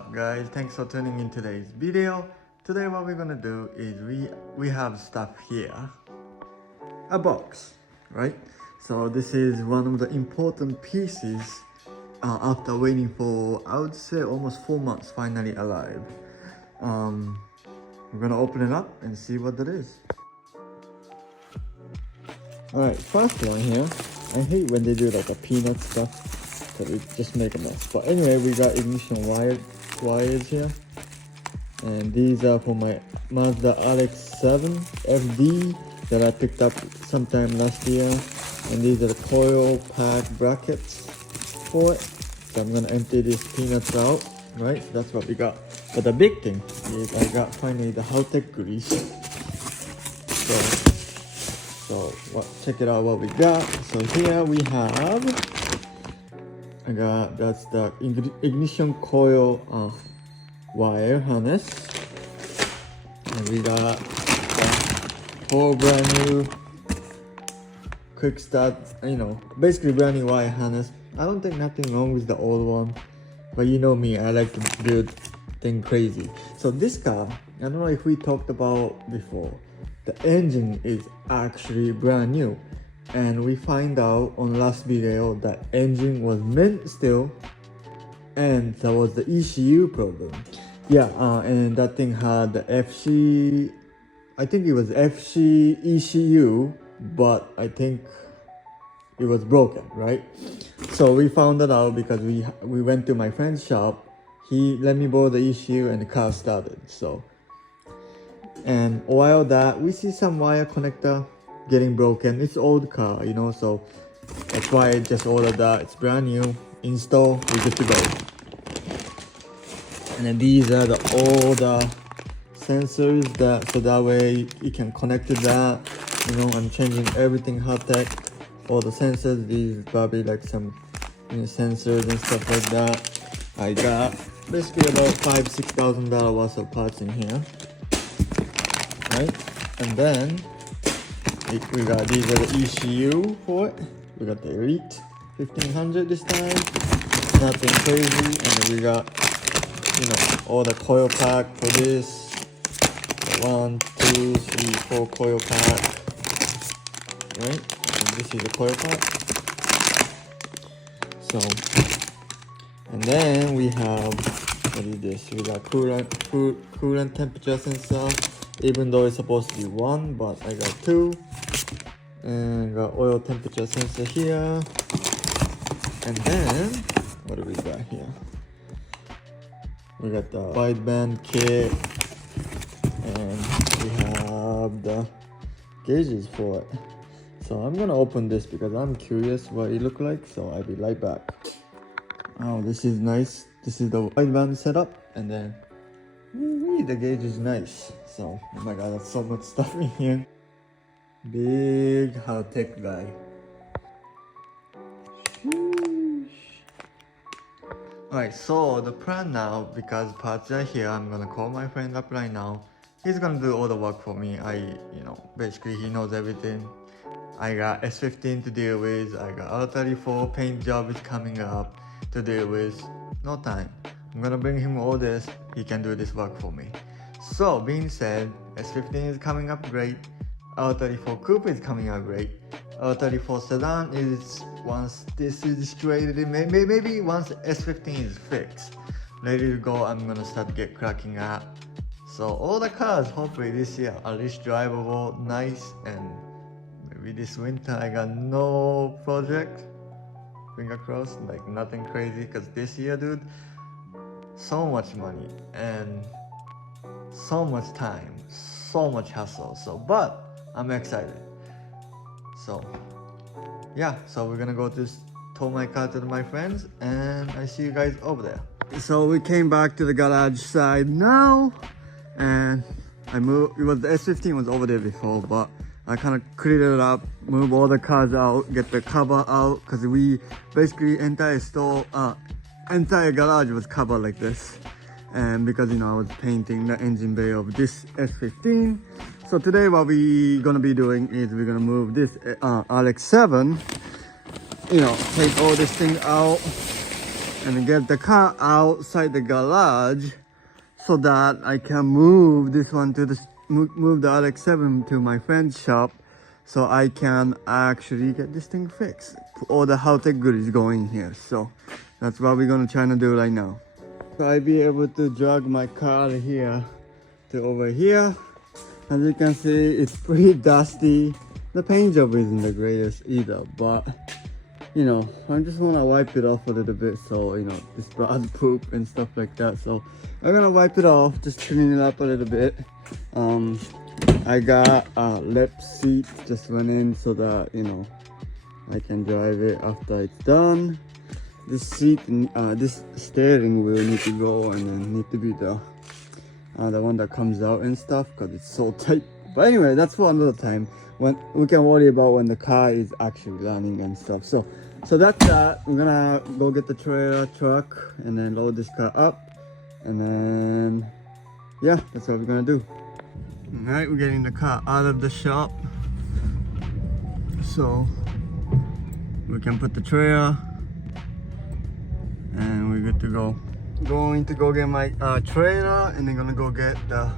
up guys, thanks for tuning in today's video. Today what we're gonna do is we have stuff here, a box, right? So this is one of the important pieces after waiting for, I would say, almost 4 months, finally arrived. We're gonna open it up and see what that is. Alright, first one here. I hate when they do like a peanut stuff, so it just make a mess. But anyway, we got ignition wires here. And these are for my Mazda RX7 FD that I picked up sometime last year. And these are the coil pack brackets for it. So I'm gonna empty these peanuts out, right? So that's what we got. But the big thing is I got finally the haltech grease. So check it out what we got. So here we have, that's the ignition coil wire harness. And we got a whole brand new quick start, basically brand new wire harness. I don't think nothing wrong with the old one, but you know me, I like to build thing crazy. So this car, I don't know if we talked about before, the engine is actually brand new, and we find out on last video that engine was mint still, and that was the ECU problem. And that thing had the FC, I think it was FC ECU, but I think it was broken, right? So we found that out because we went to my friend's shop. He let me borrow the ECU and the car started. And while that, we see some wire connector getting broken. It's old car, so that's why I just ordered that. It's brand new, install, we're good to go. And then these are all the sensors so that way you can connect to that. I'm changing everything haltech. All the sensors, these probably like some sensors and stuff like that. I got basically about $5,000-$6,000 worth of parts in here. Right, and then we got, these are the ECU for it. We got the Elite 1500 this time, nothing crazy. And then we got all the coil pack for this, the 1, 2, 3, 4 coil pack, right? And this is the coil pack. And then we have, what is this? We got coolant temperature sensor. Even though it's supposed to be 1, but I got 2. And got oil temperature sensor here. And then, what do we got here? We got the wideband kit. And we have the gauges for it. So I'm gonna open this because I'm curious what it looks like. So I'll be right back. Oh, this is nice. This is the wideband setup. And then the gauge is nice. So, oh my god, that's so much stuff in here. Big haltech guy. Alright, so the plan now, because parts are here, I'm gonna call my friend up right now. He's gonna do all the work for me. Basically he knows everything. I got S15 to deal with. I got R34 paint job is coming up to deal with. No time. I'm gonna bring him all this. He can do this work for me. So, being said, S15 is coming up great. R34 Coupe is coming up great. R34 Sedan is, once this is situated, maybe once S15 is fixed, ready to go, I'm gonna start cracking at. So all the cars, hopefully this year, at least drivable, nice, and maybe this winter I got no project. Finger crossed, like nothing crazy, because this year, dude, so much money and so much time, so much hassle. But I'm excited. So we're gonna go to tow my car to my friends, and I see you guys over there. So we came back to the garage side now, and I moved. The S15 was over there before, but I kind of cleared it up, move all the cars out, get the cover out, because we basically entire garage was covered like this. And because I was painting the engine bay of this S15. So today what we're gonna be doing is we're gonna move this RX7, take all this thing out, and get the car outside the garage so that I can move this one to move the RX7 to my friend's shop so I can actually get this thing fixed. All the haltech goodies going here, so that's what we're gonna try to do right now. So I'll be able to drag my car here to over here. As you can see, it's pretty dusty. The paint job isn't the greatest either, but you know, I just want to wipe it off a little bit, so you know, this bird poop and stuff like that. So I'm gonna wipe it off, just clean it up a little bit. I got a left seat just went in so that, you know, I can drive it after it's done. This seat, this steering wheel need to go, and then need to be the one that comes out and stuff because it's so tight. But anyway, that's for another time when we can worry about when the car is actually running and stuff. So that's that. We're gonna go get the trailer truck and then load this car up, and then yeah, that's what we're gonna do. All right, we're getting the car out of the shop so we can put the trailer, and we're good to go. Going to go get my trailer, and then gonna go get the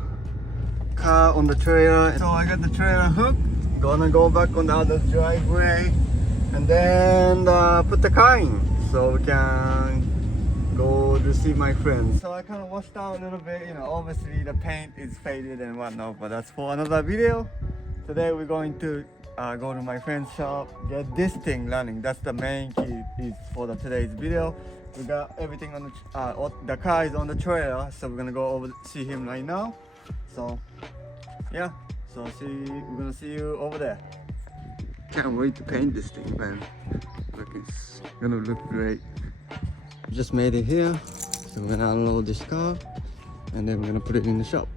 car on the trailer. So I got the trailer hooked, gonna go back on the other driveway and then put the car in so we can go to see my friends. So I kind of washed out a little bit, you know, obviously the paint is faded and whatnot, but that's for another video. Today we're going to go to my friend's shop, get this thing running. That's the main key is for today's video. We got everything on the car is on the trailer, so we're gonna go over see him right now. So yeah, so we're gonna see you over there. Can't wait to paint this thing, man. Look, it's gonna look great. Just made it here, so we're gonna unload this car and then we're gonna put it in the shop.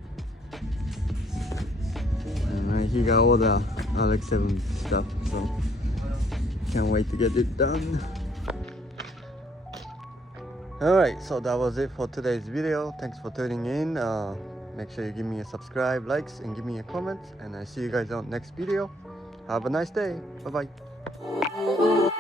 And right here got all the RX7 stuff, so can't wait to get it done. Alright, so that was it for today's video. Thanks for tuning in. Make sure you give me a subscribe, likes, and give me a comment. And I see you guys on next video. Have a nice day. Bye bye.